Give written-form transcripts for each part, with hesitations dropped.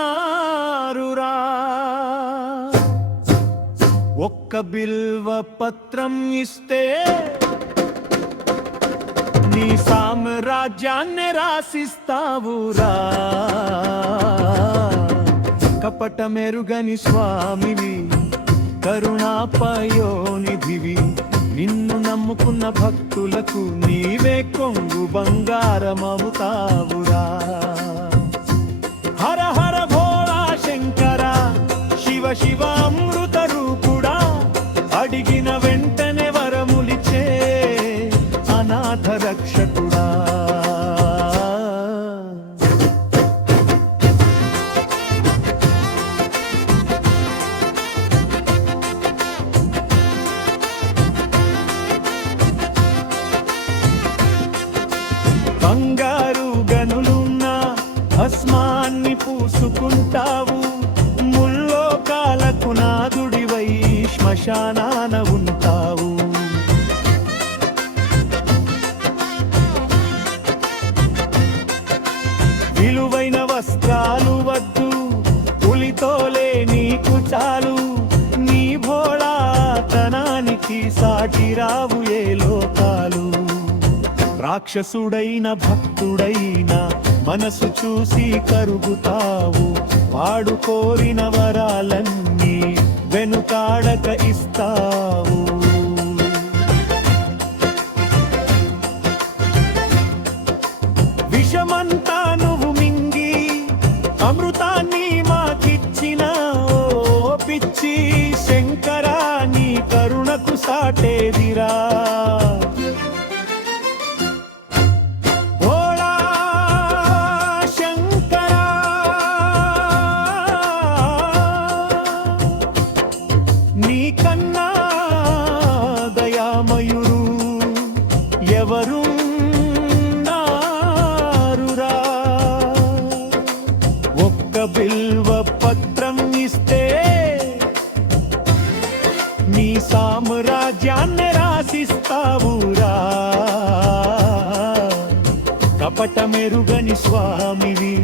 ఎవరున్నారురా ఒక్క బిల్వ పత్రం ఇస్తే నీ సామ్రాజ్యాన్ని రాసిస్తావురా కపట మెరుగని స్వామివి కరుణాపయోనిధివి నిన్ను నమ్ముకున్న భక్తులకు నీవే కొంగు బంగారమవుతావురా హర హర భోళా శంకర శివ శివ అమృత రూపుడా అడిగిన వెంటనే వరములిచే అనాథ రక్షకుడా బంగారు గనులున్న భస్మాన్ని పూసుకుంటావు ముల్లోకాలకు నాదుడివై శ్మశానాన ఉంటావు విలువైన వస్త్రాలు వద్దు పులితోలే నీకు చాలు నీ భోళాతనానికి సాటిరావు ఏ లోకాలు రాక్షసుడైన భక్తుడైన మనసు చూసి కరుగుతావు వాడు కోరిన వరాలన్నీ వెనుకాడక ఇస్తావు విషమంతా నువ్వు మింగి అమృతాన్ని మాకిచ్చిన ఓ పిచ్చి శంకరా నీ కరుణకు సాటేదిరా నీకన్నా దయామయుడు ఎవరున్నారురా ఒక్క బిల్వ పత్రం ఇస్తే నీ సామ్రాజ్యాన్ని రాసిస్తావురా కపట మెరుగని స్వామివి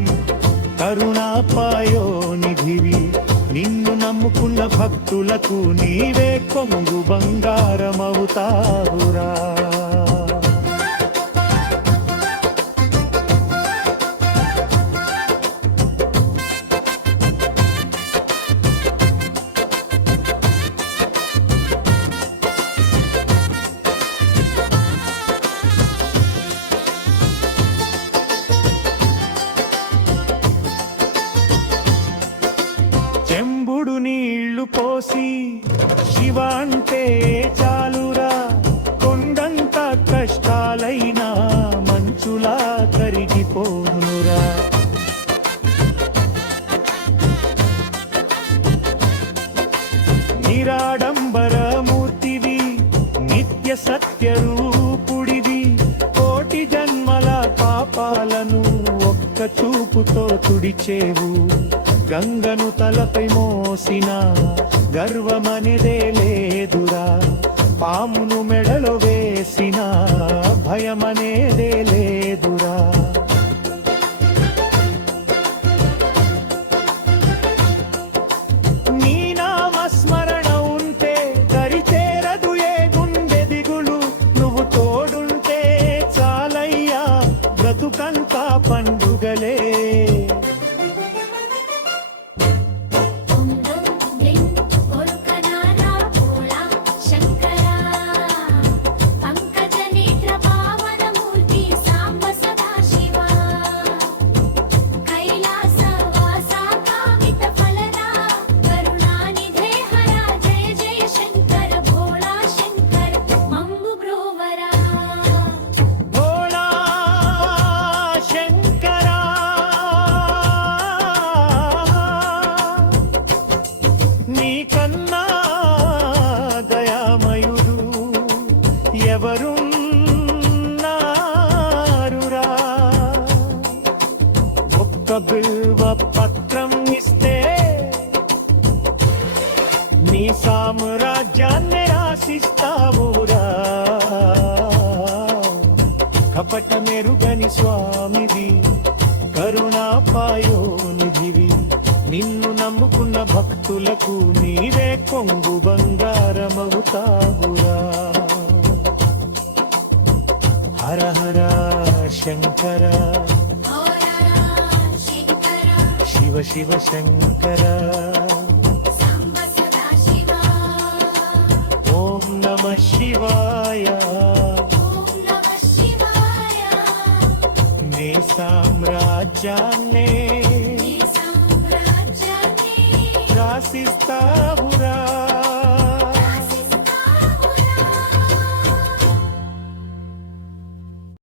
కరుణాపయోనిధివి నిన్ను నమ్ముకున్న భక్తులకు నీవే కొంగు బంగారమవుతావురా చెంబుడు నీళ్లు పోసి శివ అంటే చాలురా కొండంత కష్టాలైనా మంచులా కరిగిపోనురా నిరాడంబరమూర్తివి నిత్య సత్య రూపుడివి కోటి జన్మల పాపాలను ఒక్క చూపుతో తుడిచేవు గంగను తలపై మోసిన గర్వమనేదే లేదురా పామును మెడలో వేసిన భయమనేదే లేదురా నీ నామస్మరణ ఉంటే దరిచేరదు ఏ గుండె దిగులు నువ్వు తోడుంటే చాలయ్యా బ్రతుకంతా పండుగలే నీకన్నా దయామయుడు ఎవరున్నారురా ఒక్క బిల్వ పత్రం ఇస్తే నీ సామ్రాజ్యాన్ని రాసిస్తావురా కపట మెరుగని స్వామిది కరుణాపాయోనిధివి నిన్ను నమ్ముకున్న భక్తులకు నీవే కొంగు బంగారమవుతావురా హర హర శంకర శివ శివ శంకర ఓం నమ శివాయ నే సామ్రాజ్యాన్నే